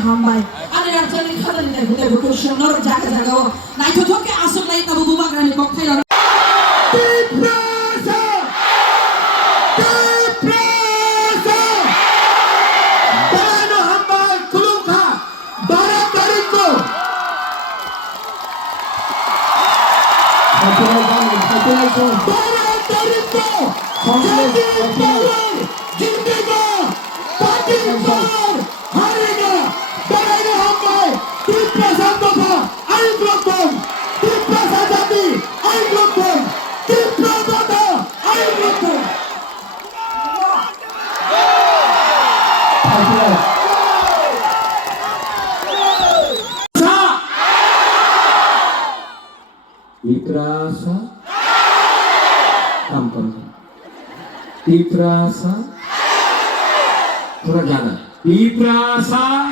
Hambai, ada yang cari kata ni kita butuh semua jaga-jaga. Nah itu tuh ke asuk lagi kabu bubak rani koktail. Depresa, depresa. Barano Hambai kulungka, barat dariku. Barat dariku. Jadi power, jiwa, patikan, hariga. Barano Hambai, depresa apa? Ayo kelompok, depresa jadi, ayo kelompok, depresa ada, ayo kelompok. Depresa, kampung. Depresa, kurang Depresa.